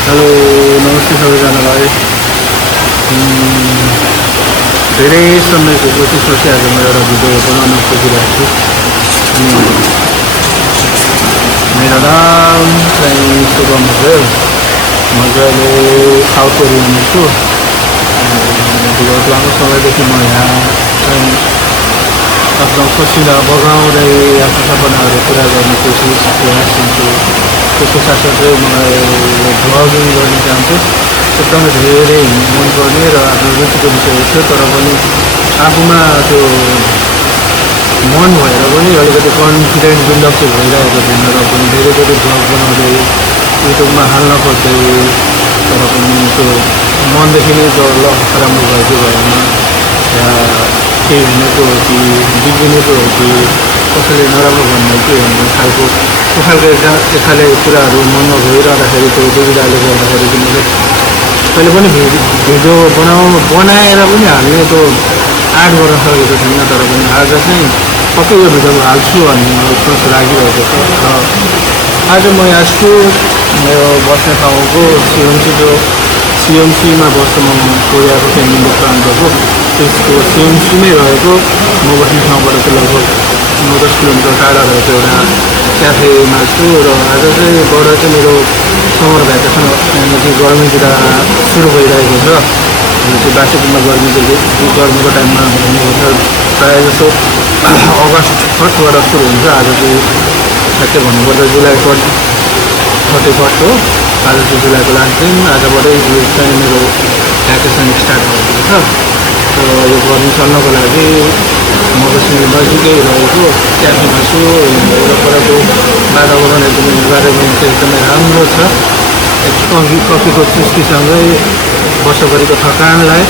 Hello नमस्ते सबैजनालाई। धेरै समयको कोसिसपछि आज म एउटा भिडियो बनाउन खोजिरहेको छु। मेरो नाम चाहिँ शुभम हो। मजाले साउथ कोरियामा छु। विगत लामो समयदेखि म यहाँ चाहिँ आफ्नो पसिना बगाउँदै आफ्नो सपनाहरू पुरा गर्ने प्रयास गर्छु। त्यसको साथसाथै मलाई भ्लगिङ गर्न चाहन्छु। एकदमै धेरै मनपर्ने र आफ्नो रुचिको विषय थियो, तर पनि आफूमा त्यो मन भएर पनि अलिकति कन्फिडेन्ट बिल्डअप चाहिँ भइरहेको छैन। र पनि धेरै भ्लग बनाउँदै युट्युबमा हाल्न खोज्दै, तर पनि त्यो मनदेखि नै त्यो ल राम्रो भयो कि भएन, या केही हुनेको हो कि बिग्रिनेको हो कि कसैले नराम्रो भन्ने कि भन्ने खालको त्यो खालको एक खाले कुराहरू मनमा भइरहँदाखेरि त्यो दुविधाले गर्दाखेरि मैले कहिले पनि भिडियो बनाएर पनि हाल्ने त्यो आँट गर्न सकेको छैन। तर पनि आज चाहिँ पक्कै यो भिडियो हाल्छु भन्ने सोच लागिरहेको छ। र आज म यहाँ छु मेरो बस्ने ठाउँको सिएमसीमा बस्छु। म कोरियाको कालिम्पोङ प्रान्तको त्यसको सिएमसीमै रहेको म बस्ने ठाउँबाट चाहिँ लगभग 9-10 किलोमिटर टाढा रहेको एउटा क्याफेमा छु। र आज चाहिँ बाट चाहिँ मेरो समर भ्याकेसन यानि गर्मीतिर सुरु भइरहेको छ। त्यो बासेकोमा गर्मीको टाइममा प्रायः जस्तो अगस्त 1बाट सुरु हुन्छ। आज चाहिँ ठ्याक्कै भन्नुपर्दा जुलाई 31 हो। आज चाहिँ जुलाईको लास्ट दिन। आजबाटै चाहिँ मेरो भ्याकेसन स्टार्ट भएको छ। र यो गर्मी चल्नको लागि म बस्ने नजिकै रहेको क्याफेमा छु। वरपरको वातावरण चाहिँ एकदमै राम्रो छ। कफीको चुस्कीसँगै वर्षभरिको थकानलाई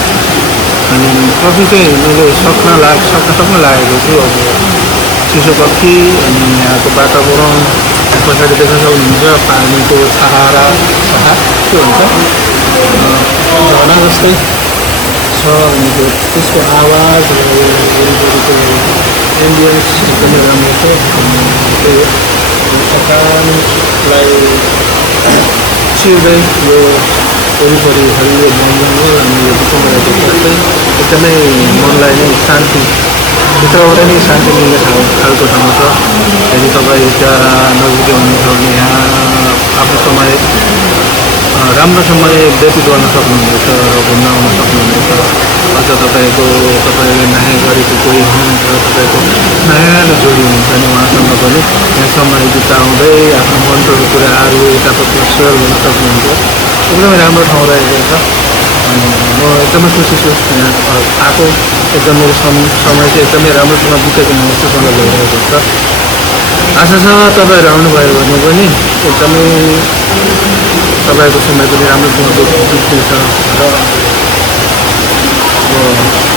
अनि कफी चाहिँ मैले सक्न लागेको छु। अब चिसो कफी अनि यहाँको वातावरण पछाडि देख्न सक्नुहुन्छ पानीको छाहा के हुन्छ झरना जस्तै छ। अनि त्यसको आवाज र वरिपरिको एम्बियन्स एकदमै राम्रो छ। त्यही थकानलाई चिर्दै यो वरिपरि हरियो जङ्गल अनि यो बिचमा रहेको क्याफे एकदमै मनलाई नै भित्रबाट नै शान्ति मिल्ने खालको ठाउँ छ। यदि तपाईँ त्यहाँ नजिकै हुनुहुन्छ भने यहाँ आफ्नो समय राम्रो समय व्यतीत गर्न सक्नुहुनेछ र घुम्न आउन सक्नुहुनेछ। अझ तपाईँले माया गरेको कोही हुनुहुन्छ, तपाईँको नयाँ जोडी हुनुहुन्छ भने उहाँसँग पनि यहाँ समय बिताउँदै आफ्नो मनपर्दो कुराहरू यतापट्टि सेयर गर्न सक्नुहुन्छ। एकदमै राम्रो ठाउँ रहेको छ। अनि म एकदमै खुसी छु यहाँ आएको। एकदम मेरो समय चाहिँ एकदमै राम्रोसँग बितेको महसुस गर्न भइरहेको छ। आशा छ तपाईँहरू आउनुभयो भने पनि एकदमै तपाईँको समय पनि राम्रोसँग बित्नेछ। र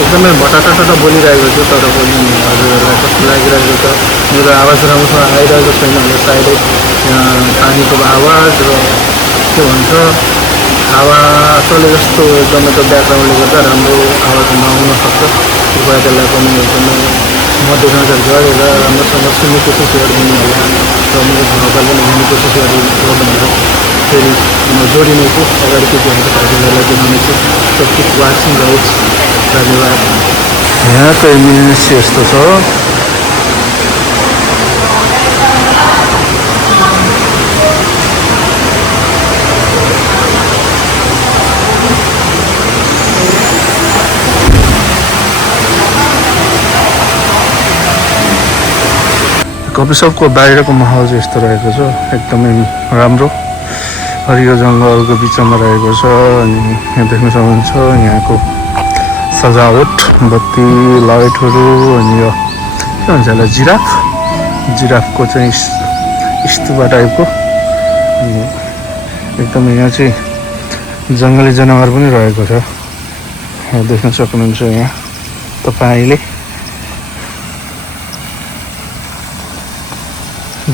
एकदमै भटाटा बोलिरहेको छु, तर पनि हजुरहरूलाई कस्तो लागिरहेको छ। मेरो आवाज राम्रोसँग आइरहेको छैन होला सायदै। यहाँ पानीको आवाज र के भन्छ हावा चले जस्तो एकदमै त्यो ब्याकग्राउन्डले गर्दा राम्रो आवाज नआउन सक्छ। कृपया त्यसलाई पनि एकदमै मध्यनजर गरेर राम्रोसँग सुन्ने कोसिस गरिदिनु होला। र मेरो भ्लगलाई पनि हेर्ने कोसिस गर्नुहुन्छ। फेरि म जोडिनेछु, अगाडि के हुन्छ हजुरहरूलाई देखाउनेछु। So keep watching guys. धन्यवाद। यहाँको एम्बियन्स यस्तो छ। कफी सपको बाहिरको माहौल चाहिँ यस्तो रहेको छ। एकदमै राम्रो हरियो जङ्गलको बिचमा रहेको छ। अनि यहाँ देख्न सक्नुहुन्छ यहाँको सजावट, बत्ती, लाइटहरू अनि यो के भन्छ यसलाई जिराफको चाहिँ स्तुपा टाइपको। अनि एकदमै यहाँ चाहिँ जङ्गली जनावर पनि रहेको छ। यहाँ देख्न सक्नुहुन्छ यहाँ तपाईँले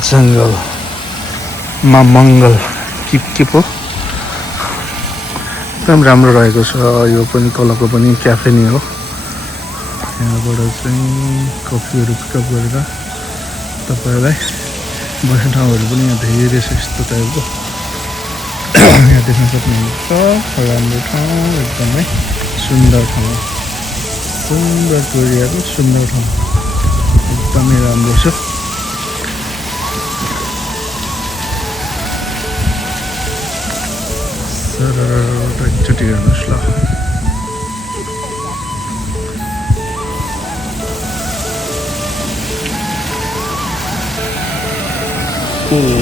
जङ्गलमा मङ्गल के पो एकदम राम्रो रहेको छ। यो पनि तलको पनि क्याफे नै हो। यहाँबाट चाहिँ कफीहरू पिकअप गरेर तपाईँलाई बस्ने ठाउँहरू पनि यहाँ धेरै छ यस्तो टाइपको। यहाँ देख्न सक्नुहुन्छ राम्रो ठाउँ एकदमै सुन्दर ठाउँ सुन्दर कोरियाको सुन्दर ठाउँ एकदमै राम्रो छ सर एकचोटि हेर्नुहोस् ल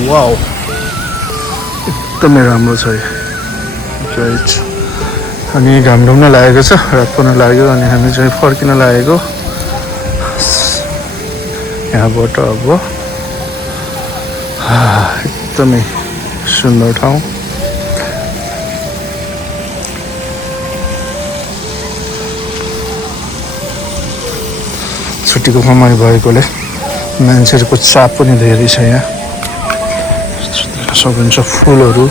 वाउ एकदमै राम्रो छ राइट अनि घाम ढुङ्न लागेको छ रात पर्न लाग्यो अनि हामी चाहिँ फर्किन लागेको यहाँबाट अब एकदमै सुन्दर ठाउँ छुट्टीको समय भएकोले मान्छेहरूको चाप पनि धेरै छ यहाँ सक्नुहुन्छ फुलहरू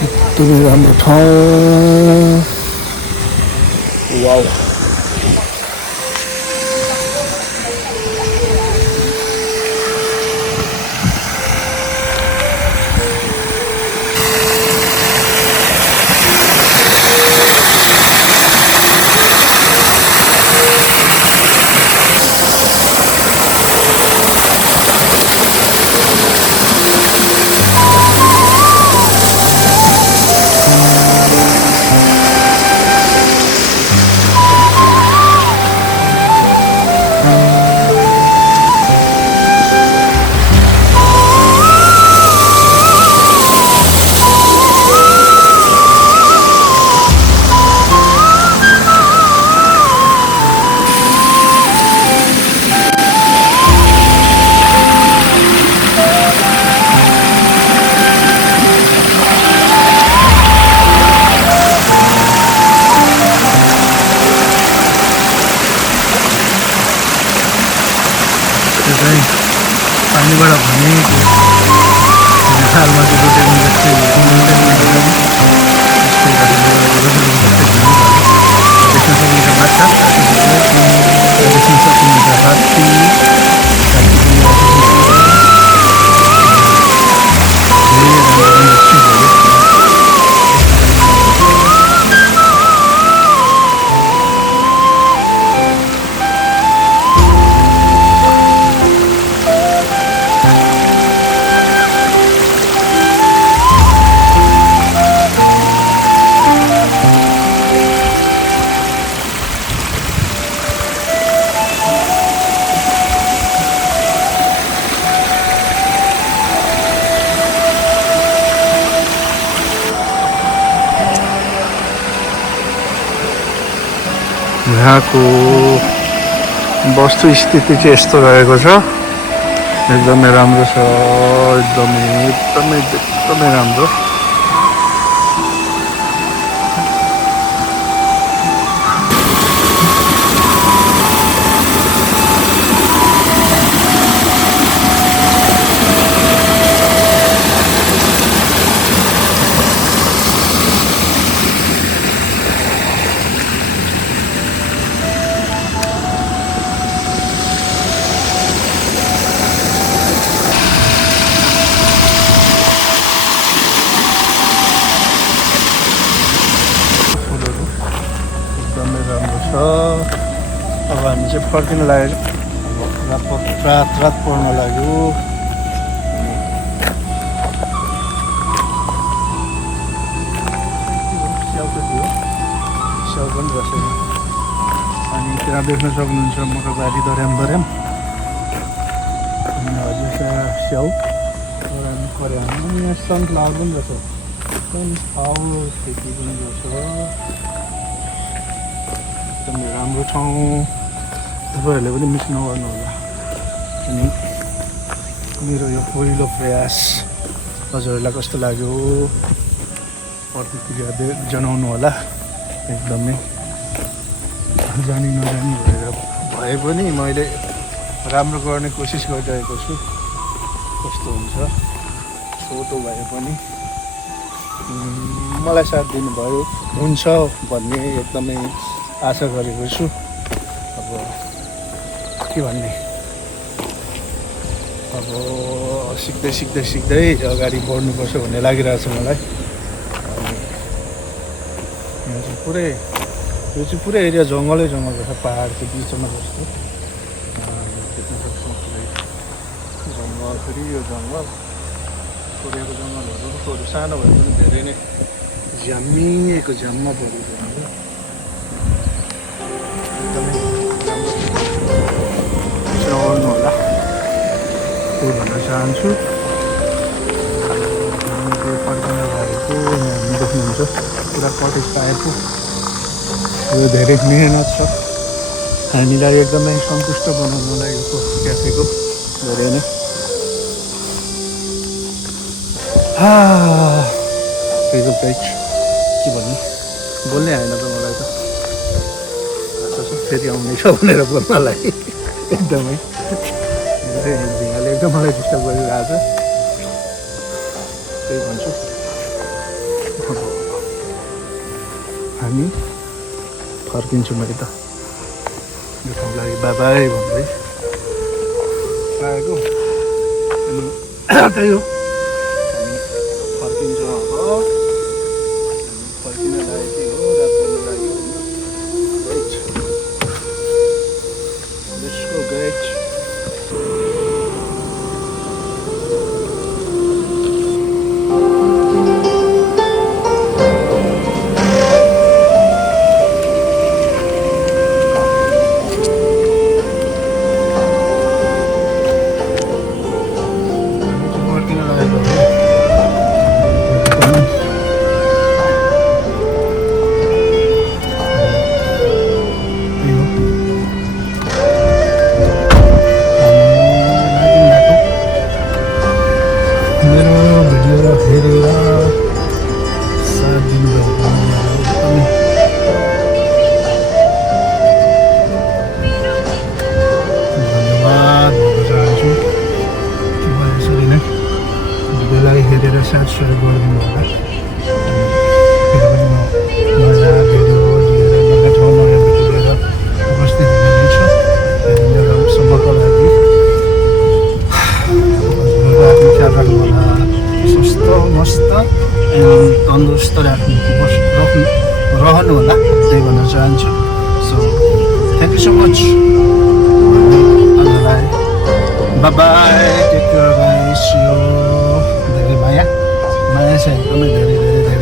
एकदमै राम्रो ठाउँ वाउ पानीबाट भनेको नेपालमा चाहिँ रोटेको जस्तै देख्न सक्नुहुन्छ माछा देख्न सक्नुहुन्छ हात्ती यहाँको वस्तुस्थिति चाहिँ यस्तो रहेको छ एकदमै राम्रो छ एकदमै राम्रो अब हामी चाहिँ फर्किन लागेको रात पर्न लाग्यो स्याउ पनि बसेन अनि त्यहाँ देख्न सक्नुहुन्छ मकैबारी दर्याम अनि हजुर स्याउ पर्यामा अनि यहाँ सनफ्लावर पनि रहेछ सनफ्लावर खेती पनि रहेछ एकदमै राम्रो ठाउँ तपाईँहरूले पनि मिस नगर्नु होला अनि मेरो यो पहिलो प्रयास हजुरहरूलाई कस्तो लाग्यो प्रतिक्रिया जनाउनु होला एकदमै जानी नजानी भए पनि मैले राम्रो गर्ने कोसिस गरिरहेको छु कस्तो हुन्छ छोटो भए पनि मलाई साथ दिनुभयो हुन्छ भन्ने एकदमै आशा गरेको छु। अब के भन्ने, अब सिक्दै अगाडि बढ्नुपर्छ भन्ने लागिरहेछ मलाई। यो चाहिँ पुरै एरिया जङ्गलै जङ्गल रहेछ, पाहाडको बिचमा जस्तो। देख्न सक्छौँ पुरै जङ्गल, फेरि यो जङ्गल कोरियाको जङ्गलहरू सानो भए पनि धेरै नै झ्याम्मिएको झ्याममा परेको हुन्छ। एकदमै राम्रो गर्नु होला त्यही भन्न चाहन्छु। फर्किन लागेको देख्नुहुन्छ पुरा कटेज पाएको। यो धेरै मेहनत छ, हामीलाई एकदमै सन्तुष्ट बनाउनलाई यो क्याफेको धेरै नै। त्यही त गाइज के भन्ने, बोल्नै आएन त मलाई त। आशा छ फेरि आउनेछ भनेर बोल्नलाई। एकदमै झिँगाले एकदम मलाई डिस्टर्ब गरिरहेको छ, त्यही भन्छु। हामी फर्किन्छौँ मैले त यो ठाउँलाई बाई भन्दै लागेको। अनि त्यही हो, हामी फर्किन्छौँ। अब फर्किन लागेकै हो, रात पर्नु लाग्यो होइन। Let's go guys. हेरेर साथ सेयर गरिदिनु होला। फेरि पनि म नयाँ भिडियो लिएर नयाँ ठाउँ नयाँ भिडियो लिएर उपस्थित हुनेछु। सम्मको लागि आफ्नो ख्याल राख्नु होला, स्वस्थ मस्त एन्ड तन्दुरुस्त रहनु होला, त्यही भन्न चाहन्छु। So thank you so much. आजलाई बाई, टेक केयर गाइस। यो धेरै माया चाहिँ एकदमै धेरै धेरै